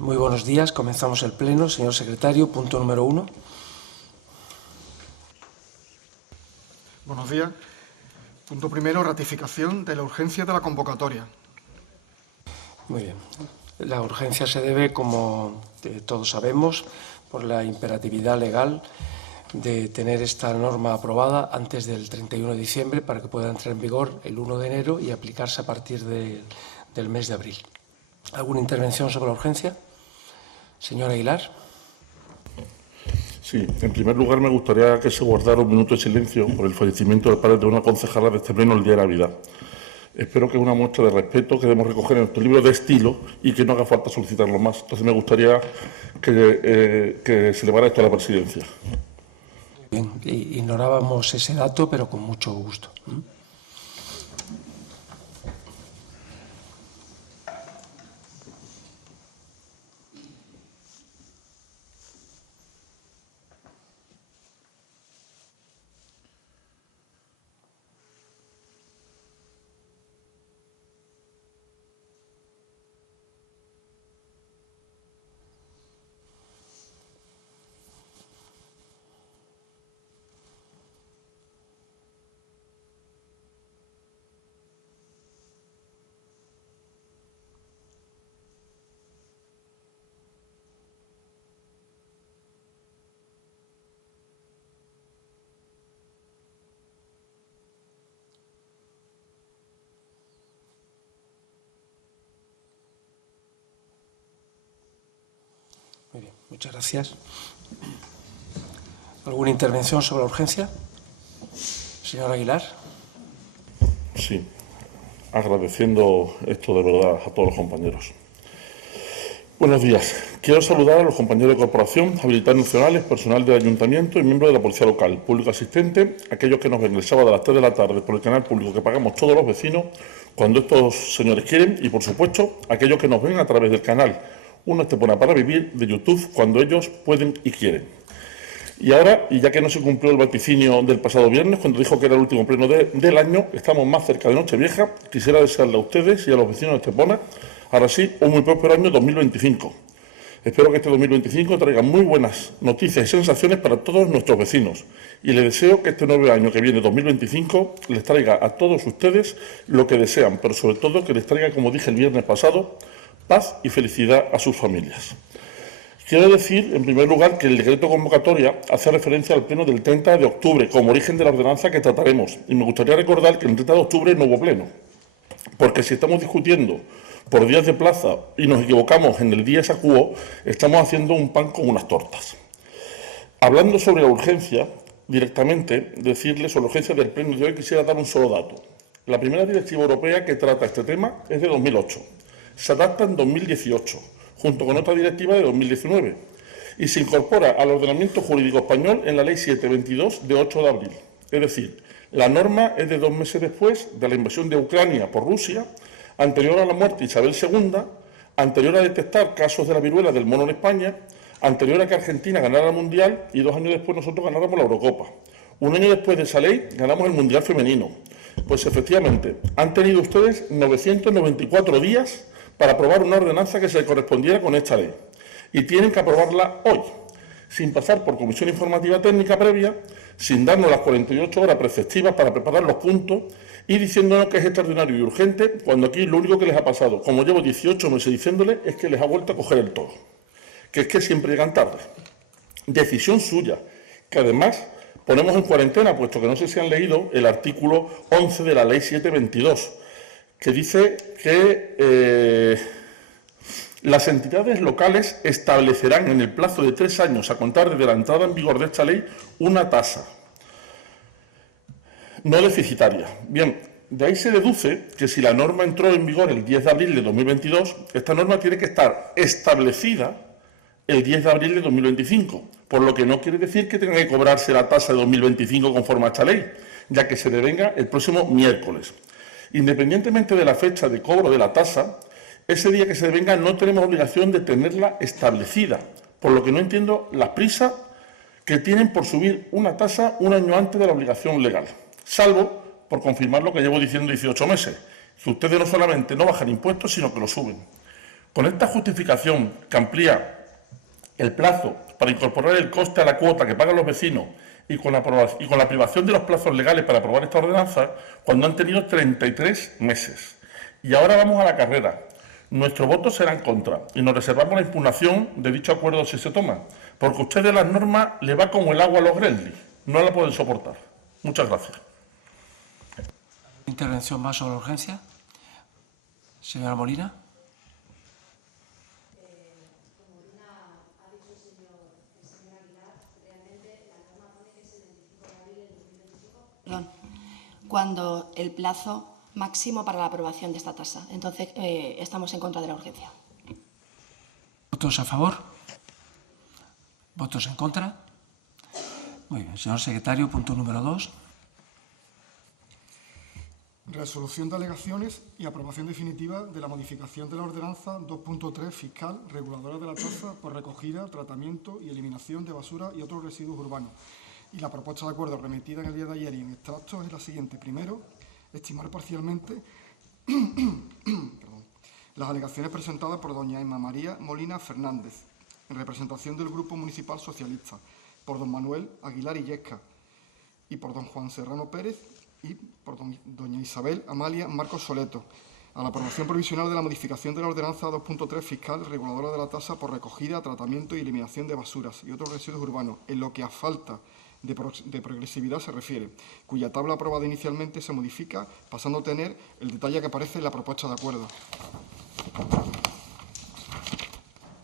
Muy buenos días. Comenzamos el pleno. Señor secretario, punto número 1. Buenos días. Punto primero, ratificación de la urgencia de la convocatoria. Muy bien. La urgencia se debe, como todos sabemos, por la imperatividad legal de tener esta norma aprobada antes del 31 de diciembre para que pueda entrar en vigor el 1 de enero y aplicarse a partir del mes de abril. ¿Alguna intervención sobre la urgencia? Señor Aguilar. Sí, en primer lugar me gustaría que se guardara un minuto de silencio por el fallecimiento del padre de una concejala de este pleno el día de Navidad. Espero que es una muestra de respeto que debemos recoger en nuestro libro de estilo y que no haga falta solicitarlo más. Entonces me gustaría que se elevara esto a la presidencia. Bien, ignorábamos ese dato, pero con mucho gusto. Muy bien, muchas gracias. ¿Alguna intervención sobre la urgencia? Señor Aguilar. Sí, agradeciendo esto de verdad a todos los compañeros. Buenos días. Quiero saludar a los compañeros de corporación, habilitados nacionales, personal del ayuntamiento y miembros de la policía local, público asistente, aquellos que nos ven el sábado a las 3 de la tarde por el canal público que pagamos todos los vecinos cuando estos señores quieren y, por supuesto, aquellos que nos ven a través del canal Uno Estepona para Vivir de YouTube cuando ellos pueden y quieren. Y ahora, y ya que no se cumplió el vaticinio del pasado viernes, cuando dijo que era el último pleno del año, estamos más cerca de Nochevieja, quisiera desearle a ustedes y a los vecinos de Estepona, ahora sí, un muy próspero año 2025. Espero que este 2025 traiga muy buenas noticias y sensaciones para todos nuestros vecinos. Y les deseo que este nuevo año que viene, 2025, les traiga a todos ustedes lo que desean, pero sobre todo que les traiga, como dije el viernes pasado, paz y felicidad a sus familias. Quiero decir, en primer lugar, que el decreto convocatoria hace referencia al pleno del 30 de octubre como origen de la ordenanza que trataremos. Y me gustaría recordar que el 30 de octubre no hubo pleno, porque si estamos discutiendo por días de plaza y nos equivocamos en el día ex aequo, estamos haciendo un pan con unas tortas. Hablando sobre la urgencia, directamente, decirles sobre la urgencia del pleno de hoy, quisiera dar un solo dato. La primera directiva europea que trata este tema es de 2008. Se adapta en 2018, junto con otra directiva de 2019, y se incorpora al ordenamiento jurídico español en la Ley 722 de 8 de abril. Es decir, la norma es de 2 meses después de la invasión de Ucrania por Rusia, anterior a la muerte de Isabel II, anterior a detectar casos de la viruela del mono en España, anterior a que Argentina ganara el Mundial y 2 años después nosotros ganáramos la Eurocopa. Un año después de esa ley ganamos el Mundial femenino. Pues efectivamente, han tenido ustedes 994 días para aprobar una ordenanza que se correspondiera con esta ley. Y tienen que aprobarla hoy, sin pasar por comisión informativa técnica previa, sin darnos las 48 horas preceptivas para preparar los puntos y diciéndonos que es extraordinario y urgente, cuando aquí lo único que les ha pasado, como llevo 18 meses diciéndoles, es que les ha vuelto a coger el toro. Que es que siempre llegan tarde. Decisión suya, que además ponemos en cuarentena, puesto que no sé si han leído el artículo 11 de la Ley 722, que dice que las entidades locales establecerán en el plazo de 3 años a contar desde la entrada en vigor de esta ley una tasa no deficitaria. Bien, de ahí se deduce que si la norma entró en vigor el 10 de abril de 2022, esta norma tiene que estar establecida el 10 de abril de 2025, por lo que no quiere decir que tenga que cobrarse la tasa de 2025 conforme a esta ley, ya que se devenga el próximo miércoles. Independientemente de la fecha de cobro de la tasa, ese día que se devenga no tenemos obligación de tenerla establecida, por lo que no entiendo la prisa que tienen por subir una tasa un año antes de la obligación legal, salvo por confirmar lo que llevo diciendo 18 meses, que ustedes no solamente no bajan impuestos, sino que lo suben. Con esta justificación que amplía el plazo para incorporar el coste a la cuota que pagan los vecinos y con la privación de los plazos legales para aprobar esta ordenanza, cuando han tenido 33 meses. Y ahora vamos a la carrera. Nuestro voto será en contra y nos reservamos la impugnación de dicho acuerdo si se toma, porque a ustedes las normas le va como el agua a los Gremlins, no la pueden soportar. Muchas gracias. ¿Intervención más sobre la urgencia? Señora Molina. Cuando el plazo máximo para la aprobación de esta tasa. Entonces, estamos en contra de la urgencia. ¿Votos a favor? ¿Votos en contra? Muy bien. Señor secretario, punto número 2. Resolución de alegaciones y aprobación definitiva de la modificación de la ordenanza 2.3 fiscal reguladora de la tasa por recogida, tratamiento y eliminación de basura y otros residuos urbanos. Y la propuesta de acuerdo remitida en el día de ayer y en extractos es la siguiente. Primero, estimar parcialmente las alegaciones presentadas por doña Emma María Molina Fernández, en representación del Grupo Municipal Socialista, por don Manuel Aguilar Illescas y por don Juan Serrano Pérez y por doña Isabel Amalia Marcos Soleto, a la aprobación provisional de la modificación de la ordenanza 2.3 fiscal reguladora de la tasa por recogida, tratamiento y eliminación de basuras y otros residuos urbanos, en lo que a falta de progresividad se refiere, cuya tabla aprobada inicialmente se modifica, pasando a tener el detalle que aparece en la propuesta de acuerdo.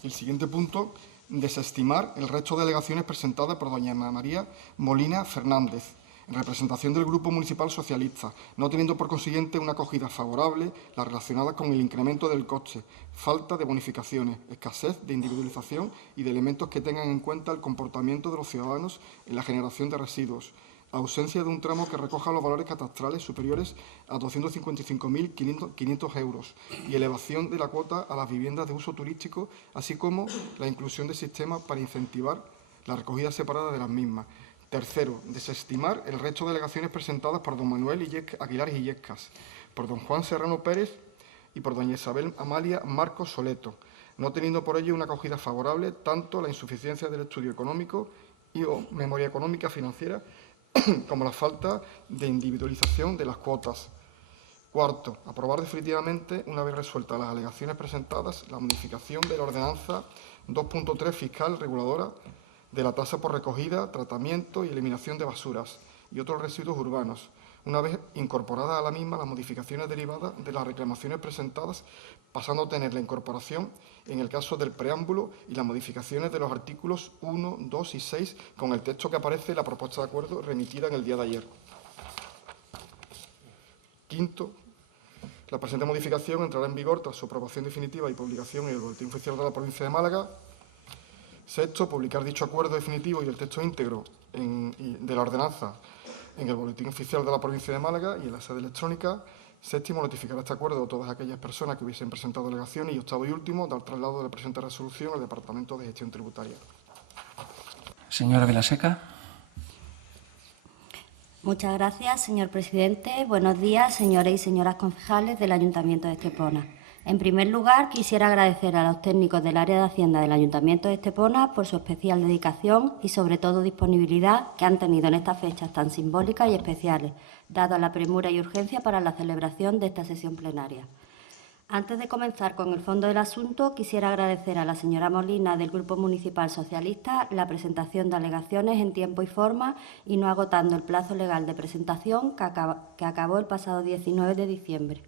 El siguiente punto, desestimar el resto de alegaciones presentadas por doña Emma María Molina Fernández, en representación del Grupo Municipal Socialista, no teniendo por consiguiente una acogida favorable las relacionadas con el incremento del coste, falta de bonificaciones, escasez de individualización y de elementos que tengan en cuenta el comportamiento de los ciudadanos en la generación de residuos, ausencia de un tramo que recoja los valores catastrales superiores a 255.500 euros y elevación de la cuota a las viviendas de uso turístico, así como la inclusión de sistemas para incentivar la recogida separada de las mismas. Tercero, desestimar el resto de alegaciones presentadas por don Manuel Aguilar Illescas, por don Juan Serrano Pérez y por doña Isabel Amalia Marcos Soleto, no teniendo por ello una acogida favorable tanto la insuficiencia del estudio económico y o memoria económica financiera como la falta de individualización de las cuotas. Cuarto, aprobar definitivamente, una vez resueltas las alegaciones presentadas, la modificación de la ordenanza 2.3 fiscal reguladora de la tasa por recogida, tratamiento y eliminación de basuras y otros residuos urbanos, una vez incorporadas a la misma las modificaciones derivadas de las reclamaciones presentadas, pasando a tener la incorporación en el caso del preámbulo y las modificaciones de los artículos 1, 2 y 6 con el texto que aparece en la propuesta de acuerdo remitida en el día de ayer. Quinto, la presente modificación entrará en vigor tras su aprobación definitiva y publicación en el Boletín Oficial de la Provincia de Málaga. Sexto, publicar dicho acuerdo definitivo y el texto íntegro de la ordenanza en el Boletín Oficial de la Provincia de Málaga y en la sede electrónica. Séptimo, notificar este acuerdo a todas aquellas personas que hubiesen presentado alegaciones. Y octavo y último, dar traslado de la presente resolución al Departamento de Gestión Tributaria. Señora Vilaseca. Muchas gracias, señor presidente. Buenos días, señores y señoras concejales del Ayuntamiento de Estepona. En primer lugar, quisiera agradecer a los técnicos del área de Hacienda del Ayuntamiento de Estepona por su especial dedicación y, sobre todo, disponibilidad que han tenido en estas fechas tan simbólicas y especiales, dada la premura y urgencia para la celebración de esta sesión plenaria. Antes de comenzar con el fondo del asunto, quisiera agradecer a la señora Molina del Grupo Municipal Socialista la presentación de alegaciones en tiempo y forma y no agotando el plazo legal de presentación que acabó el pasado 19 de diciembre.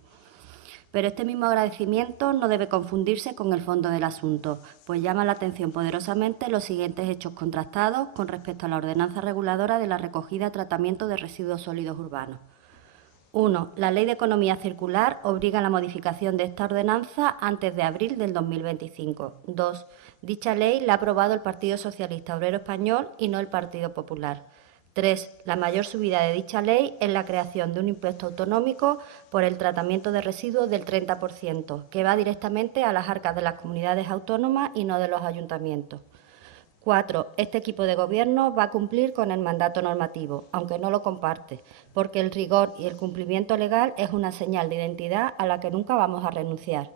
Pero este mismo agradecimiento no debe confundirse con el fondo del asunto, pues llama la atención poderosamente los siguientes hechos contrastados con respecto a la ordenanza reguladora de la recogida y tratamiento de residuos sólidos urbanos. 1. La Ley de Economía Circular obliga a la modificación de esta ordenanza antes de abril del 2025. 2. Dicha ley la ha aprobado el Partido Socialista Obrero Español y no el Partido Popular. 3. La mayor subida de dicha ley es la creación de un impuesto autonómico por el tratamiento de residuos del 30%, que va directamente a las arcas de las comunidades autónomas y no de los ayuntamientos. 4. Este equipo de gobierno va a cumplir con el mandato normativo, aunque no lo comparte, porque el rigor y el cumplimiento legal es una señal de identidad a la que nunca vamos a renunciar.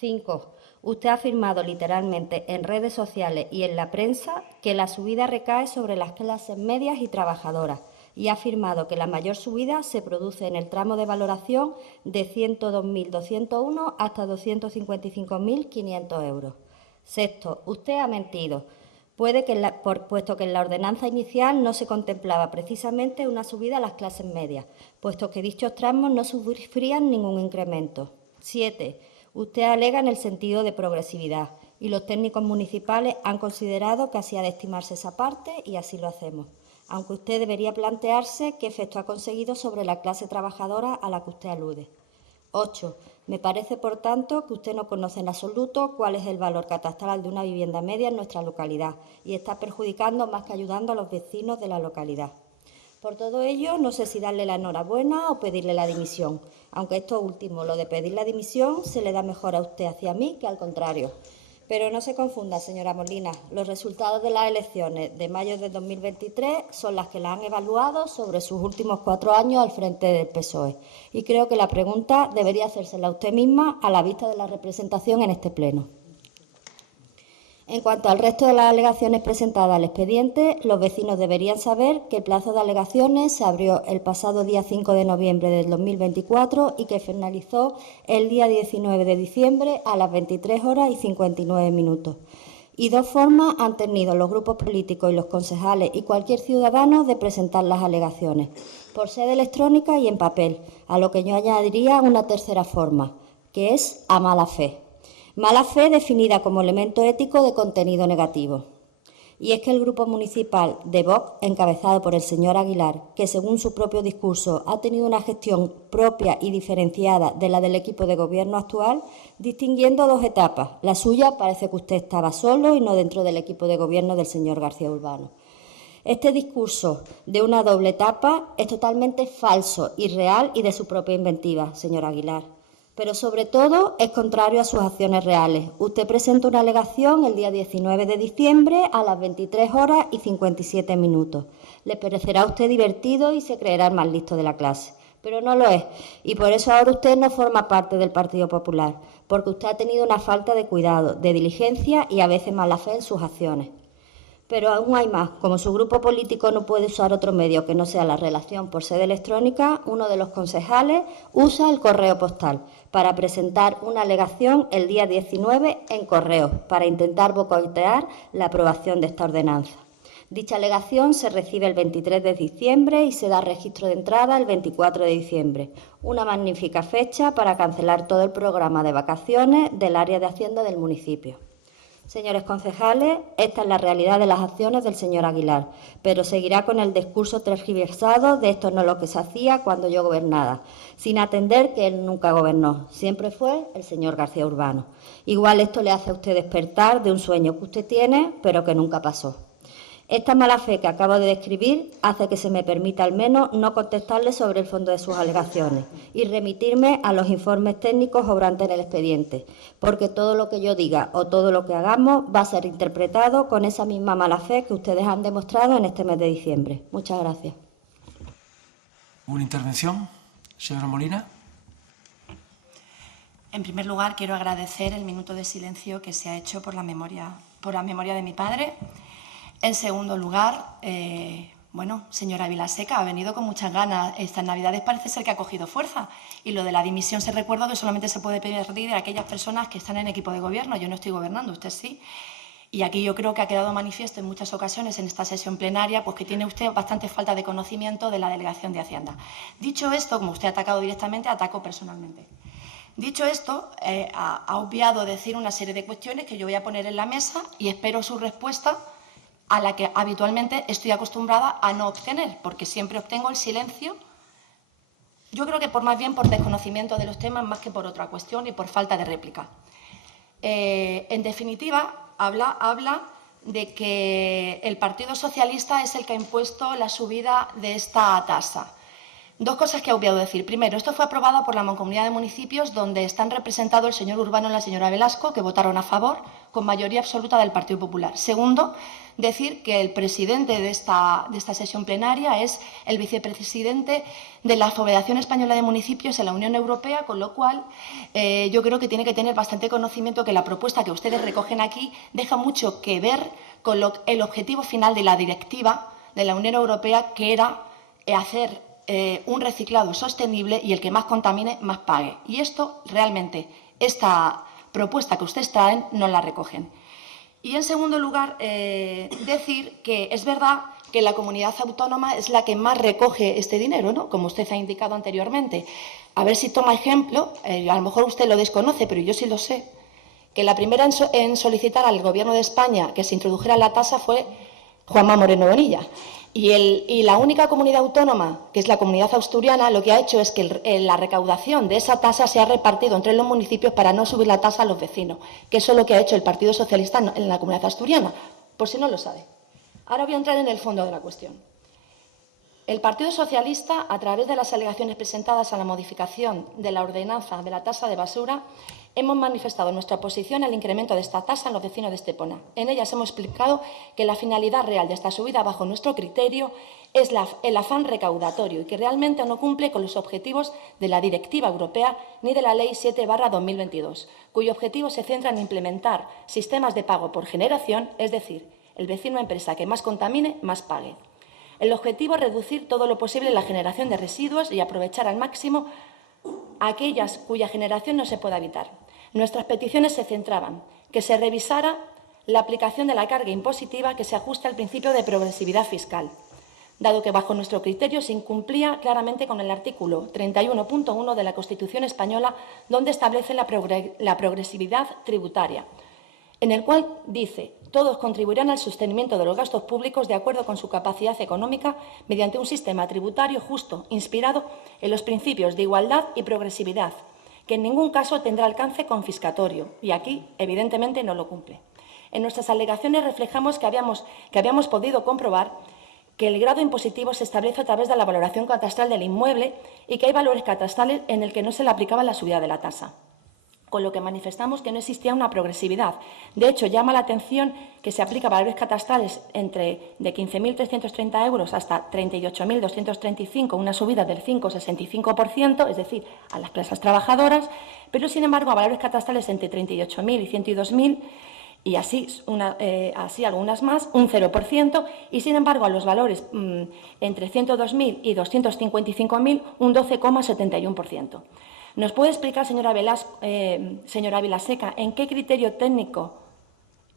5. Usted ha afirmado literalmente en redes sociales y en la prensa que la subida recae sobre las clases medias y trabajadoras y ha afirmado que la mayor subida se produce en el tramo de valoración de 102.201 hasta 255.500 euros. 6. Usted ha mentido, puesto que en la ordenanza inicial no se contemplaba precisamente una subida a las clases medias, puesto que dichos tramos no sufrían ningún incremento. 7. Usted alega en el sentido de progresividad y los técnicos municipales han considerado que así ha de estimarse esa parte y así lo hacemos, aunque usted debería plantearse qué efecto ha conseguido sobre la clase trabajadora a la que usted alude. 8. Me parece, por tanto, que usted no conoce en absoluto cuál es el valor catastral de una vivienda media en nuestra localidad y está perjudicando más que ayudando a los vecinos de la localidad. Por todo ello, no sé si darle la enhorabuena o pedirle la dimisión, aunque esto último, lo de pedir la dimisión, se le da mejor a usted hacia mí que al contrario. Pero no se confunda, señora Molina, los resultados de las elecciones de mayo de 2023 son las que la han evaluado sobre sus últimos 4 años al frente del PSOE. Y creo que la pregunta debería hacérsela usted misma a la vista de la representación en este pleno. En cuanto al resto de las alegaciones presentadas al expediente, los vecinos deberían saber que el plazo de alegaciones se abrió el pasado día 5 de noviembre del 2024 y que finalizó el día 19 de diciembre a las 23 horas y 59 minutos. Y 2 formas han tenido los grupos políticos y los concejales y cualquier ciudadano de presentar las alegaciones, por sede electrónica y en papel, a lo que yo añadiría una tercera forma, que es a mala fe. Mala fe definida como elemento ético de contenido negativo. Y es que el Grupo Municipal de Vox, encabezado por el señor Aguilar, que según su propio discurso ha tenido una gestión propia y diferenciada de la del equipo de gobierno actual, distinguiendo 2 etapas. La suya parece que usted estaba solo y no dentro del equipo de gobierno del señor García Urbano. Este discurso de una doble etapa es totalmente falso, irreal y de su propia inventiva, señor Aguilar. Pero sobre todo es contrario a sus acciones reales. Usted presenta una alegación el día 19 de diciembre a las 23 horas y 57 minutos. Le parecerá a usted divertido y se creerá el más listo de la clase. Pero no lo es. Y por eso ahora usted no forma parte del Partido Popular, porque usted ha tenido una falta de cuidado, de diligencia y a veces mala fe en sus acciones. Pero aún hay más. Como su grupo político no puede usar otro medio que no sea la relación por sede electrónica, uno de los concejales usa el correo postal para presentar una alegación el día 19 en correo para intentar boicotear la aprobación de esta ordenanza. Dicha alegación se recibe el 23 de diciembre y se da registro de entrada el 24 de diciembre. Una magnífica fecha para cancelar todo el programa de vacaciones del área de Hacienda del municipio. Señores concejales, esta es la realidad de las acciones del señor Aguilar, pero seguirá con el discurso tergiversado de esto no es lo que se hacía cuando yo gobernaba, sin atender que él nunca gobernó, siempre fue el señor García Urbano. Igual esto le hace a usted despertar de un sueño que usted tiene, pero que nunca pasó. Esta mala fe que acabo de describir hace que se me permita al menos no contestarle sobre el fondo de sus alegaciones y remitirme a los informes técnicos obrantes en el expediente, porque todo lo que yo diga o todo lo que hagamos va a ser interpretado con esa misma mala fe que ustedes han demostrado en este mes de diciembre. Muchas gracias. ¿Una intervención, señora Molina? En primer lugar, quiero agradecer el minuto de silencio que se ha hecho por la memoria de mi padre. En segundo lugar, señora Vilaseca, ha venido con muchas ganas. Estas Navidades parece ser que ha cogido fuerza. Y lo de la dimisión se recuerdo que solamente se puede pedir a aquellas personas que están en equipo de gobierno. Yo no estoy gobernando, usted sí. Y aquí yo creo que ha quedado manifiesto en muchas ocasiones en esta sesión plenaria pues que tiene usted bastante falta de conocimiento de la Delegación de Hacienda. Dicho esto, como usted ha atacado directamente, ataco personalmente. Dicho esto, ha obviado decir una serie de cuestiones que yo voy a poner en la mesa y espero su respuesta, a la que habitualmente estoy acostumbrada a no obtener, porque siempre obtengo el silencio. Yo creo que más bien por desconocimiento de los temas más que por otra cuestión y por falta de réplica. En definitiva, habla de que el Partido Socialista es el que ha impuesto la subida de esta tasa. Dos cosas que he obviado decir. Primero, esto fue aprobado por la Mancomunidad de Municipios, donde están representados el señor Urbano y la señora Velasco, que votaron a favor, con mayoría absoluta del Partido Popular. Segundo, decir que el presidente de esta sesión plenaria es el vicepresidente de la Federación Española de Municipios en la Unión Europea, con lo cual yo creo que tiene que tener bastante conocimiento que la propuesta que ustedes recogen aquí deja mucho que ver con el objetivo final de la directiva de la Unión Europea, que era hacer un reciclado sostenible y el que más contamine, más pague. Y esto realmente, esta propuesta que ustedes traen, no la recogen. Y en segundo lugar, decir que es verdad que la comunidad autónoma es la que más recoge este dinero, ¿no? Como usted ha indicado anteriormente. A ver si toma ejemplo, a lo mejor usted lo desconoce, pero yo sí lo sé, que la primera en solicitar al Gobierno de España que se introdujera la tasa fue Juanma Moreno Bonilla. Y la única comunidad autónoma, que es la comunidad asturiana, lo que ha hecho es que la recaudación de esa tasa se ha repartido entre los municipios para no subir la tasa a los vecinos, que eso es lo que ha hecho el Partido Socialista en la comunidad asturiana, por si no lo sabe. Ahora voy a entrar en el fondo de la cuestión. El Partido Socialista, a través de las alegaciones presentadas a la modificación de la ordenanza de la tasa de basura, hemos manifestado nuestra oposición al incremento de esta tasa en los vecinos de Estepona. En ellas hemos explicado que la finalidad real de esta subida, bajo nuestro criterio, es el afán recaudatorio y que realmente no cumple con los objetivos de la Directiva Europea ni de la Ley 7/2022, cuyo objetivo se centra en implementar sistemas de pago por generación, es decir, el vecino o empresa que más contamine, más pague. El objetivo es reducir todo lo posible la generación de residuos y aprovechar al máximo aquellas cuya generación no se pueda evitar. Nuestras peticiones se centraban en que se revisara la aplicación de la carga impositiva que se ajusta al principio de progresividad fiscal, dado que bajo nuestro criterio se incumplía claramente con el artículo 31.1 de la Constitución española, donde establece la progresividad tributaria, en el cual dice: todos contribuirán al sostenimiento de los gastos públicos de acuerdo con su capacidad económica mediante un sistema tributario justo, inspirado en los principios de igualdad y progresividad, que en ningún caso tendrá alcance confiscatorio, y aquí, evidentemente, no lo cumple. En nuestras alegaciones reflejamos que habíamos podido comprobar que el grado impositivo se establece a través de la valoración catastral del inmueble y que hay valores catastrales en el que no se le aplicaba la subida de la tasa, con lo que manifestamos que no existía una progresividad. De hecho, llama la atención que se aplica valores catastrales de 15.330 euros hasta 38.235, una subida del 5,65%, es decir, a las clases trabajadoras, pero, sin embargo, a valores catastrales entre 38.000 y 102.000, y así algunas más, un 0%, y, sin embargo, a los valores entre 102.000 y 255.000, un 12,71%. ¿Nos puede explicar, señora Vilaseca, en qué criterio técnico,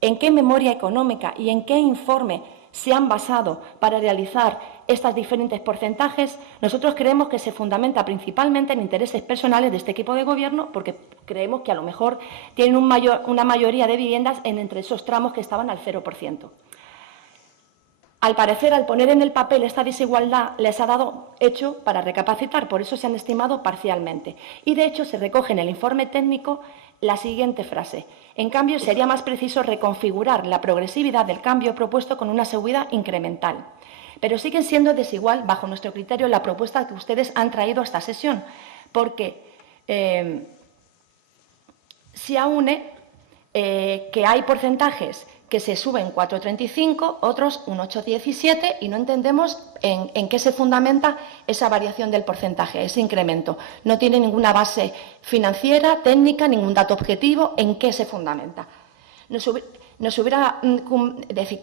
en qué memoria económica y en qué informe se han basado para realizar estos diferentes porcentajes? Nosotros creemos que se fundamenta principalmente en intereses personales de este equipo de Gobierno, porque creemos que a lo mejor tienen una mayoría de viviendas entre esos tramos que estaban al 0%. Al parecer, al poner en el papel esta desigualdad, les ha dado hecho para recapacitar, por eso se han estimado parcialmente. Y, de hecho, se recoge en el informe técnico la siguiente frase: en cambio, sería más preciso reconfigurar la progresividad del cambio propuesto con una subida incremental. Pero siguen siendo desigual, bajo nuestro criterio, la propuesta que ustedes han traído a esta sesión, porque se aúne que hay porcentajes que se suben 4,35, otros un 8,17, y no entendemos en qué se fundamenta esa variación del porcentaje, ese incremento. No tiene ninguna base financiera, técnica, ningún dato objetivo. ¿En qué se fundamenta?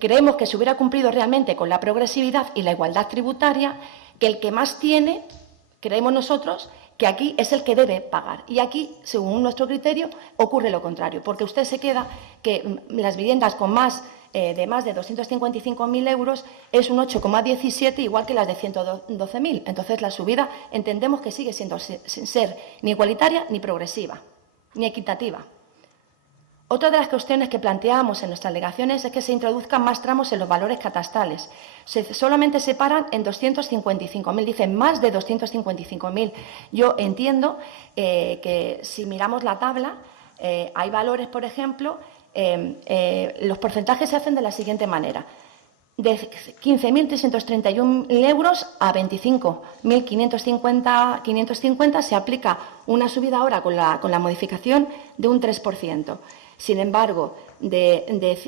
Creemos que se hubiera cumplido realmente con la progresividad y la igualdad tributaria, que el que más tiene, creemos nosotros, que aquí es el que debe pagar. Y aquí, según nuestro criterio, ocurre lo contrario, porque usted se queda que las viviendas con más de 255.000 euros es un 8,17, igual que las de 112.000. Entonces, la subida entendemos que sigue sin ser ni igualitaria ni progresiva, ni equitativa. Otra de las cuestiones que planteamos en nuestras alegaciones es que se introduzcan más tramos en los valores catastrales. Solamente se paran en 255.000, dicen más de 255.000. Yo entiendo que si miramos la tabla, hay valores, por ejemplo, los porcentajes se hacen de la siguiente manera. de 15.331 euros a 25.550 se aplica una subida ahora con la modificación de un 3%. Sin embargo, de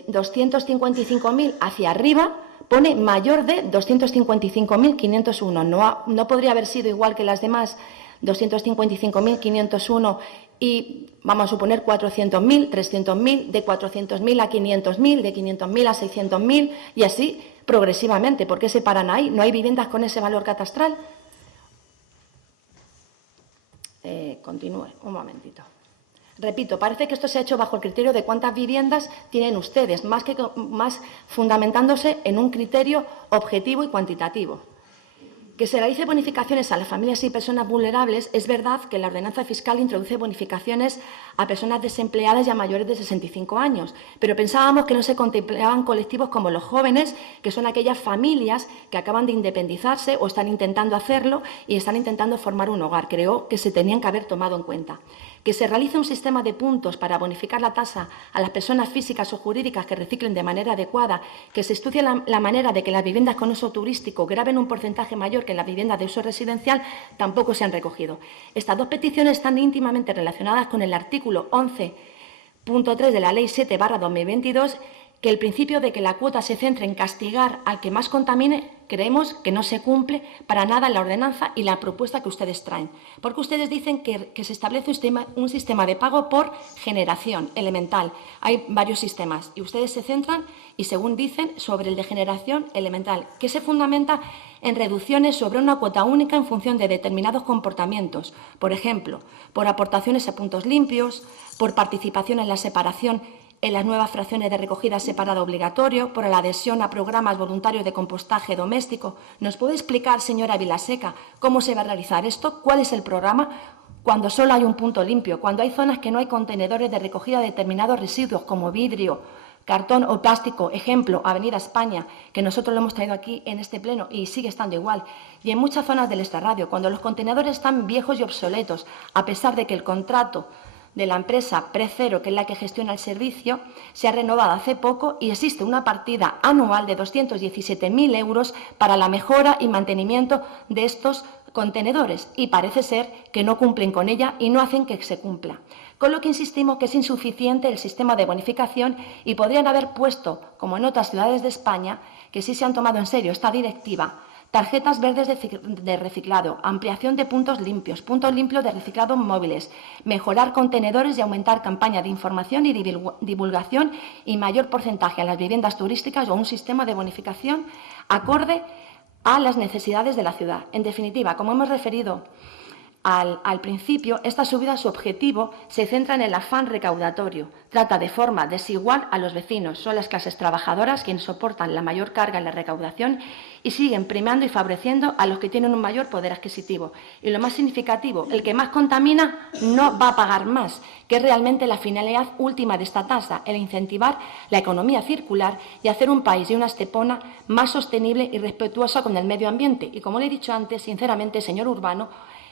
255.000 hacia arriba pone mayor de 255.501. No podría haber sido igual que las demás 255.501 y vamos a suponer 400.000, 300.000, de 400.000 a 500.000, de 500.000 a 600.000 y así progresivamente. ¿Por qué se paran ahí? ¿No hay viviendas con ese valor catastral? Continúe, un momentito. Repito, parece que esto se ha hecho bajo el criterio de cuántas viviendas tienen ustedes, más fundamentándose en un criterio objetivo y cuantitativo. Que se realice bonificaciones a las familias y personas vulnerables, es verdad que la ordenanza fiscal introduce bonificaciones a personas desempleadas y a mayores de 65 años, pero pensábamos que no se contemplaban colectivos como los jóvenes, que son aquellas familias que acaban de independizarse o están intentando hacerlo y están intentando formar un hogar. Creo que se tenían que haber tomado en cuenta. Que se realice un sistema de puntos para bonificar la tasa a las personas físicas o jurídicas que reciclen de manera adecuada, que se estudie la manera de que las viviendas con uso turístico graben un porcentaje mayor que las viviendas de uso residencial, tampoco se han recogido. Estas dos peticiones están íntimamente relacionadas con el artículo 11.3 de la Ley 7/2022, que el principio de que la cuota se centre en castigar al que más contamine, creemos que no se cumple para nada en la ordenanza y la propuesta que ustedes traen. Porque ustedes dicen que se establece un sistema de pago por generación elemental. Hay varios sistemas y ustedes se centran, y según dicen, sobre el de generación elemental, que se fundamenta en reducciones sobre una cuota única en función de determinados comportamientos. Por ejemplo, por aportaciones a puntos limpios, por participación en la separación en las nuevas fracciones de recogida separada obligatorio, por la adhesión a programas voluntarios de compostaje doméstico. ¿Nos puede explicar, señora Vilaseca, cómo se va a realizar esto? ¿Cuál es el programa? Cuando solo hay un punto limpio, cuando hay zonas que no hay contenedores de recogida de determinados residuos como vidrio, cartón o plástico, ejemplo, Avenida España, que nosotros lo hemos traído aquí en este pleno y sigue estando igual, y en muchas zonas del extrarradio, cuando los contenedores están viejos y obsoletos, a pesar de que el contrato de la empresa Precero, que es la que gestiona el servicio, se ha renovado hace poco y existe una partida anual de 217.000 euros para la mejora y mantenimiento de estos contenedores y parece ser que no cumplen con ella y no hacen que se cumpla. Con lo que insistimos que es insuficiente el sistema de bonificación y podrían haber puesto, como en otras ciudades de España, que sí se han tomado en serio esta directiva, tarjetas verdes de reciclado, ampliación de puntos limpios de reciclado móviles, mejorar contenedores y aumentar campaña de información y divulgación y mayor porcentaje a las viviendas turísticas o un sistema de bonificación acorde a las necesidades de la ciudad. En definitiva, como hemos referido al principio, esta subida, su objetivo se centra en el afán recaudatorio. Trata de forma desigual a los vecinos. Son las clases trabajadoras quienes soportan la mayor carga en la recaudación y siguen premiando y favoreciendo a los que tienen un mayor poder adquisitivo. Y lo más significativo, el que más contamina no va a pagar más, que es realmente la finalidad última de esta tasa, el incentivar la economía circular y hacer un país y una Estepona más sostenible y respetuosa con el medio ambiente. Y como le he dicho antes, sinceramente, señor Urbano,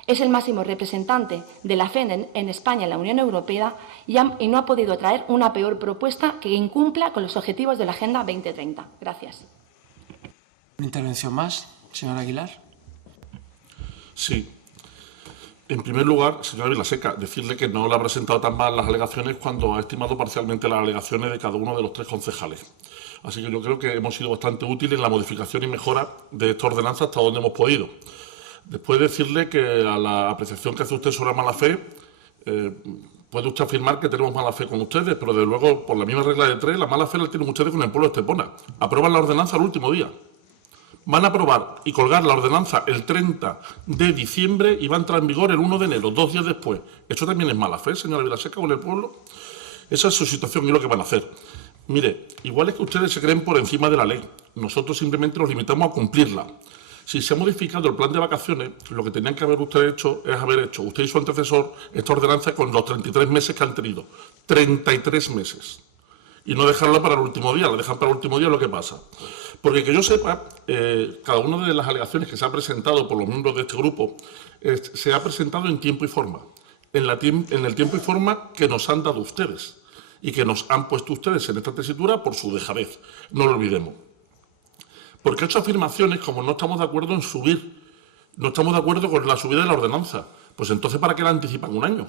es el máximo representante de la FE en España, en la Unión Europea, y no ha podido traer una peor propuesta que incumpla con los objetivos de la Agenda 2030. Gracias. ¿Una intervención más, señor Aguilar? Sí. En primer lugar, señora Vilaseca, decirle que no le ha presentado tan mal las alegaciones cuando ha estimado parcialmente las alegaciones de cada uno de los tres concejales. Así que yo creo que hemos sido bastante útiles en la modificación y mejora de esta ordenanza hasta donde hemos podido. Después decirle que a la apreciación que hace usted sobre la mala fe, puede usted afirmar que tenemos mala fe con ustedes, pero desde luego, por la misma regla de tres, la mala fe la tienen ustedes con el pueblo de Estepona. Aprueban la ordenanza al último día. Van a aprobar y colgar la ordenanza el 30 de diciembre y va a entrar en vigor el 1 de enero, 2 días después. ¿Eso también es mala fe, señora Vilaseca, con el pueblo? Esa es su situación y lo que van a hacer. Mire, igual es que ustedes se creen por encima de la ley. Nosotros simplemente nos limitamos a cumplirla. Si se ha modificado el plan de vacaciones, lo que tenían que haber ustedes hecho es haber hecho, usted y su antecesor, esta ordenanza con los 33 meses que han tenido. 33 meses. Y no dejarla para el último día, la dejan para el último día, lo que pasa. Porque que yo sepa, cada una de las alegaciones que se ha presentado por los miembros de este grupo se ha presentado en tiempo y forma. En el tiempo y forma que nos han dado ustedes y que nos han puesto ustedes en esta tesitura por su dejadez. No lo olvidemos. Porque he hecho afirmaciones como no estamos de acuerdo en subir, no estamos de acuerdo con la subida de la ordenanza. Pues entonces, ¿para qué la anticipan un año?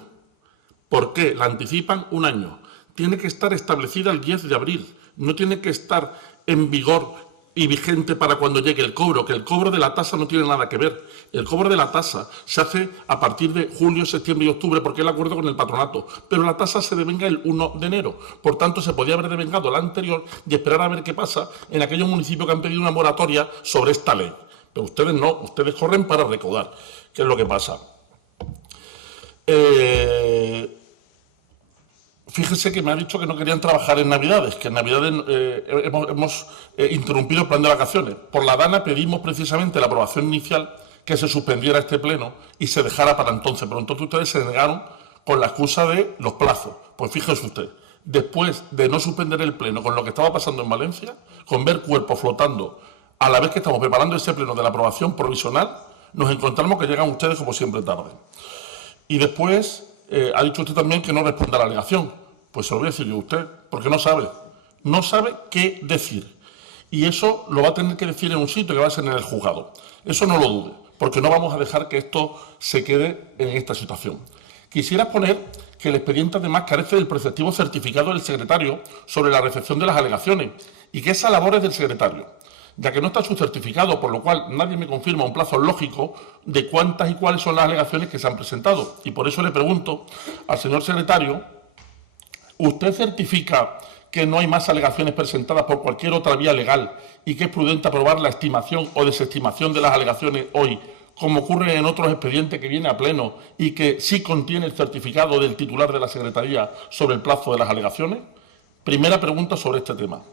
¿Por qué la anticipan un año? Tiene que estar establecida el 10 de abril, no tiene que estar en vigor y vigente para cuando llegue el cobro, que el cobro de la tasa no tiene nada que ver. El cobro de la tasa se hace a partir de julio, septiembre y octubre, porque es el acuerdo con el patronato, pero la tasa se devenga el 1 de enero. Por tanto, se podía haber devengado la anterior y esperar a ver qué pasa en aquellos municipios que han pedido una moratoria sobre esta ley. Pero ustedes no, ustedes corren para recaudar. ¿Qué es lo que pasa? Fíjese que me ha dicho que no querían trabajar en Navidades, que en Navidades hemos interrumpido el plan de vacaciones. Por la DANA pedimos precisamente la aprobación inicial, que se suspendiera este pleno y se dejara para entonces. Pero entonces ustedes se negaron con la excusa de los plazos. Pues fíjese usted, después de no suspender el pleno con lo que estaba pasando en Valencia, con ver cuerpos flotando, a la vez que estamos preparando ese pleno de la aprobación provisional, nos encontramos que llegan ustedes como siempre tarde. Y después ha dicho usted también que no responde a la alegación. Pues se lo voy a decir yo a usted, porque no sabe. No sabe qué decir. Y eso lo va a tener que decir en un sitio que va a ser en el juzgado. Eso no lo dude, porque no vamos a dejar que esto se quede en esta situación. Quisiera poner que el expediente además carece del preceptivo certificado del secretario sobre la recepción de las alegaciones y que esa labor es del secretario, ya que no está su certificado, por lo cual nadie me confirma un plazo lógico de cuántas y cuáles son las alegaciones que se han presentado. Y por eso le pregunto al señor secretario, ¿usted certifica que no hay más alegaciones presentadas por cualquier otra vía legal y que es prudente aprobar la estimación o desestimación de las alegaciones hoy, como ocurre en otros expedientes que viene a pleno y que sí contiene el certificado del titular de la Secretaría sobre el plazo de las alegaciones? Primera pregunta sobre este tema.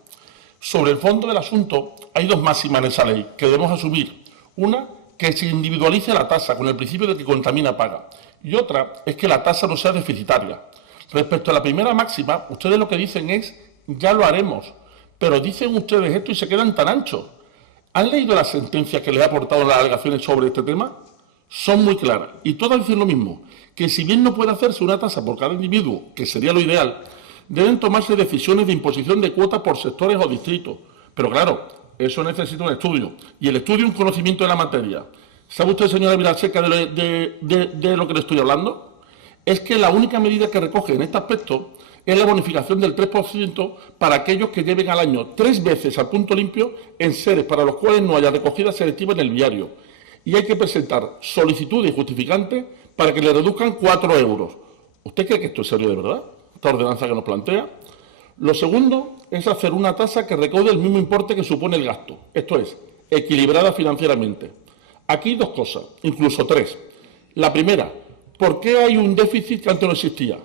Sobre el fondo del asunto, hay dos máximas en esa ley que debemos asumir. Una, que se individualice la tasa con el principio de que contamina paga. Y otra es que la tasa no sea deficitaria. Respecto a la primera máxima, ustedes lo que dicen es, ya lo haremos. Pero dicen ustedes esto y se quedan tan anchos. ¿Han leído las sentencias que les ha aportado las alegaciones sobre este tema? Son muy claras. Y todas dicen lo mismo, que si bien no puede hacerse una tasa por cada individuo, que sería lo ideal, deben tomarse decisiones de imposición de cuotas por sectores o distritos. Pero claro, eso necesita un estudio. Y el estudio un conocimiento de la materia. ¿Sabe usted, señora Vilaseca, de lo que le estoy hablando? Es que la única medida que recoge en este aspecto es la bonificación del 3% para aquellos que lleven al año 3 veces al punto limpio en seres para los cuales no haya recogida selectiva en el viario. Y hay que presentar solicitudes justificantes para que le reduzcan 4 euros. ¿Usted cree que esto es serio de verdad? Esta ordenanza que nos plantea. Lo segundo es hacer una tasa que recaude el mismo importe que supone el gasto. Esto es, equilibrada financieramente. Aquí dos cosas, incluso tres. La primera, ¿por qué hay un déficit que antes no existía?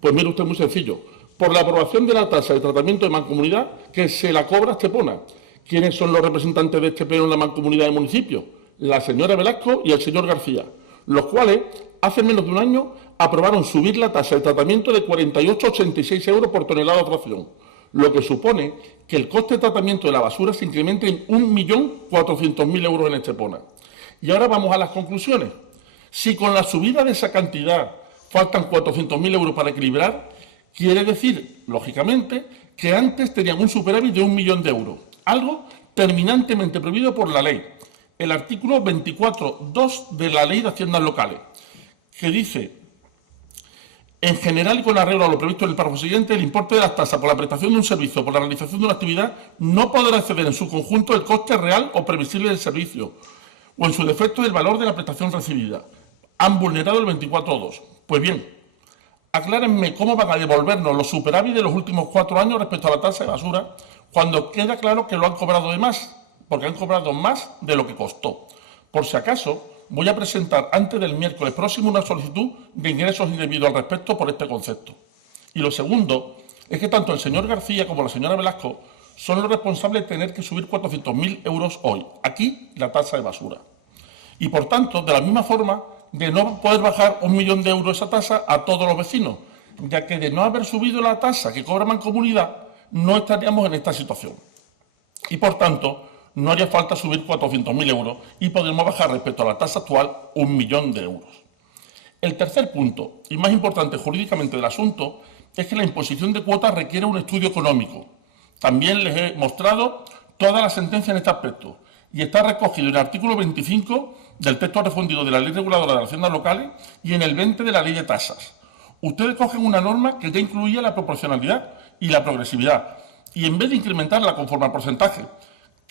Pues mire usted, muy sencillo. Por la aprobación de la tasa de tratamiento de mancomunidad que se la cobra Estepona. ¿Quiénes son los representantes de este pleno en la mancomunidad de municipios? La señora Velasco y el señor García, los cuales hace menos de un año aprobaron subir la tasa de tratamiento de 48,86 euros por tonelada de fracción, lo que supone que el coste de tratamiento de la basura se incremente en 1.400.000 euros en Estepona. Y ahora vamos a las conclusiones. Si con la subida de esa cantidad faltan 400.000 euros para equilibrar, quiere decir, lógicamente, que antes tenían un superávit de 1 millón de euros, algo terminantemente prohibido por la ley. El artículo 24.2 de la Ley de Haciendas Locales, que dice, en general y con arreglo a lo previsto en el párrafo siguiente, el importe de las tasas por la prestación de un servicio o por la realización de una actividad no podrá exceder en su conjunto el coste real o previsible del servicio, o en su defecto del valor de la prestación recibida. Han vulnerado el 24.2. Pues bien, aclárenme cómo van a devolvernos los superávit de los últimos 4 años respecto a la tasa de basura, cuando queda claro que lo han cobrado de más, porque han cobrado más de lo que costó. Por si acaso, voy a presentar antes del miércoles próximo una solicitud de ingresos indebidos al respecto por este concepto. Y lo segundo es que tanto el señor García como la señora Velasco son los responsables de tener que subir 400.000 euros hoy, aquí la tasa de basura. Y por tanto, de la misma forma, de no poder bajar 1 millón de euros esa tasa a todos los vecinos, ya que de no haber subido la tasa que cobra Mancomunidad, no estaríamos en esta situación. Y por tanto, no haría falta subir 400.000 euros y podremos bajar respecto a la tasa actual 1 millón de euros. El tercer punto, y más importante jurídicamente del asunto, es que la imposición de cuotas requiere un estudio económico. También les he mostrado toda la sentencia en este aspecto y está recogido en el artículo 25 del texto refundido de la Ley Reguladora de las Haciendas Locales y en el 20 de la Ley de Tasas. Ustedes cogen una norma que ya incluía la proporcionalidad y la progresividad y en vez de incrementarla conforme al porcentaje,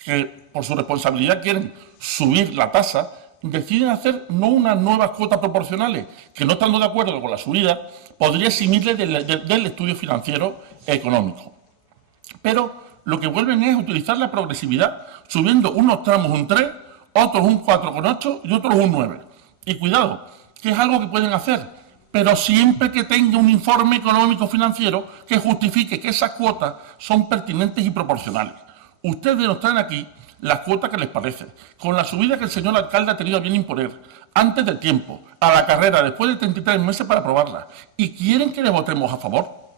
que por su responsabilidad quieren subir la tasa, deciden hacer no unas nuevas cuotas proporcionales, que no estando de acuerdo con la subida, podría eximirle del estudio financiero económico. Pero lo que vuelven es utilizar la progresividad, subiendo unos tramos un 3, otros un 4,8 y otros un 9. Y cuidado, que es algo que pueden hacer, pero siempre que tenga un informe económico financiero que justifique que esas cuotas son pertinentes y proporcionales. Ustedes nos traen aquí las cuotas que les parece, con la subida que el señor alcalde ha tenido a bien imponer, antes del tiempo, a la carrera, después de 33 meses para aprobarla, y quieren que le votemos a favor.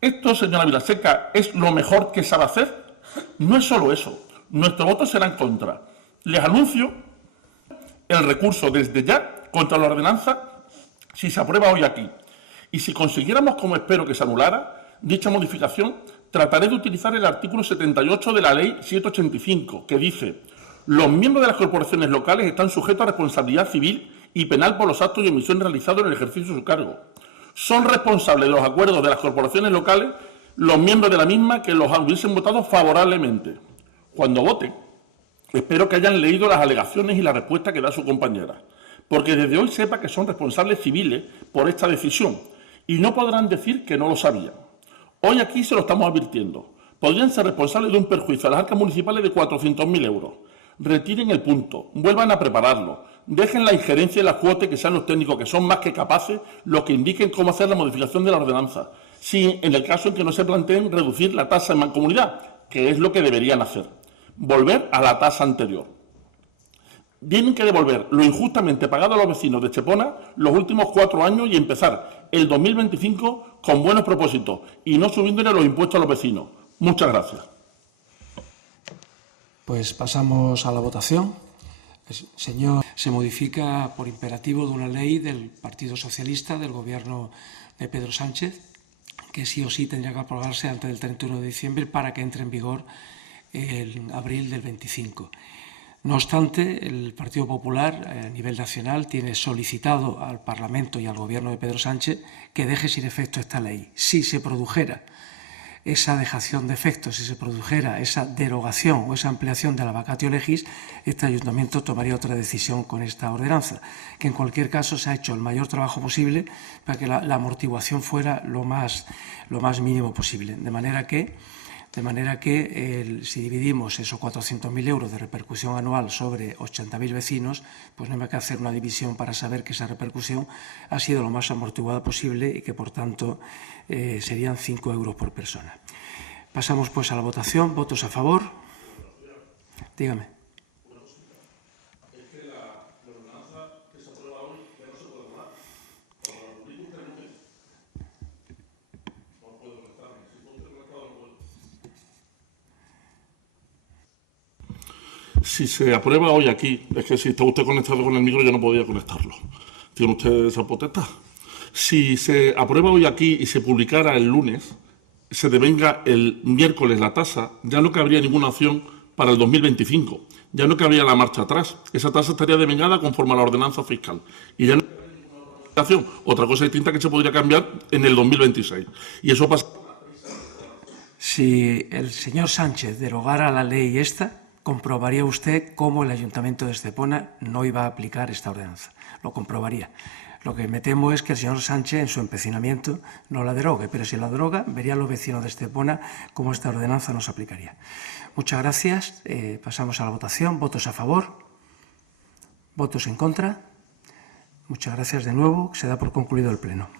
Esto, señora Vilaseca, es lo mejor que sabe hacer. No es solo eso, nuestro voto será en contra. Les anuncio el recurso desde ya contra la ordenanza si se aprueba hoy aquí. Y si consiguiéramos, como espero que se anulara, dicha modificación, trataré de utilizar el artículo 78 de la Ley 785, que dice: los miembros de las corporaciones locales están sujetos a responsabilidad civil y penal por los actos y omisiones realizados en el ejercicio de su cargo. Son responsables de los acuerdos de las corporaciones locales los miembros de la misma que los hubiesen votado favorablemente. Cuando voten, espero que hayan leído las alegaciones y la respuesta que da su compañera, porque desde hoy sepa que son responsables civiles por esta decisión y no podrán decir que no lo sabían. Hoy aquí se lo estamos advirtiendo. Podrían ser responsables de un perjuicio a las arcas municipales de 400.000 euros. Retiren el punto, vuelvan a prepararlo, dejen la injerencia y las cuotas, que sean los técnicos, que son más que capaces, los que indiquen cómo hacer la modificación de la ordenanza, si en el caso en que no se planteen reducir la tasa en mancomunidad, que es lo que deberían hacer, volver a la tasa anterior. Tienen que devolver lo injustamente pagado a los vecinos de Estepona los últimos 4 años y empezar el 2025 con buenos propósitos y no subiéndole los impuestos a los vecinos. Muchas gracias. Pues pasamos a la votación. Señor, se modifica por imperativo de una ley del Partido Socialista, del Gobierno de Pedro Sánchez, que sí o sí tendría que aprobarse antes del 31 de diciembre para que entre en vigor en abril del 25. No obstante, el Partido Popular a nivel nacional tiene solicitado al Parlamento y al Gobierno de Pedro Sánchez que deje sin efecto esta ley. Si se produjera esa dejación de efecto, si se produjera esa derogación o esa ampliación de la vacatio legis, este ayuntamiento tomaría otra decisión con esta ordenanza, que en cualquier caso se ha hecho el mayor trabajo posible para que la amortiguación fuera lo más mínimo posible. De manera que si dividimos esos 400.000 euros de repercusión anual sobre 80.000 vecinos, pues no hay que hacer una división para saber que esa repercusión ha sido lo más amortiguada posible y que, por tanto, serían 5 euros por persona. Pasamos, pues, a la votación. ¿Votos a favor? Dígame. Si se aprueba hoy aquí, es que si está usted conectado con el micro yo no podía conectarlo. ¿Tiene usted esa potestad? Si se aprueba hoy aquí y se publicara el lunes, se devenga el miércoles la tasa, ya no cabría ninguna opción para el 2025. Ya no cabría la marcha atrás. Esa tasa estaría devengada conforme a la ordenanza fiscal. Y ya no cabría ninguna opción. Otra cosa distinta que se podría cambiar en el 2026. Y eso pasa. Si el señor Sánchez derogara la ley esta, comprobaría usted cómo el Ayuntamiento de Estepona no iba a aplicar esta ordenanza. Lo comprobaría. Lo que me temo es que el señor Sánchez, en su empecinamiento, no la derogue, pero si la deroga, verían los vecinos de Estepona cómo esta ordenanza no se aplicaría. Muchas gracias. Pasamos a la votación. ¿Votos a favor? ¿Votos en contra? Muchas gracias de nuevo. Se da por concluido el pleno.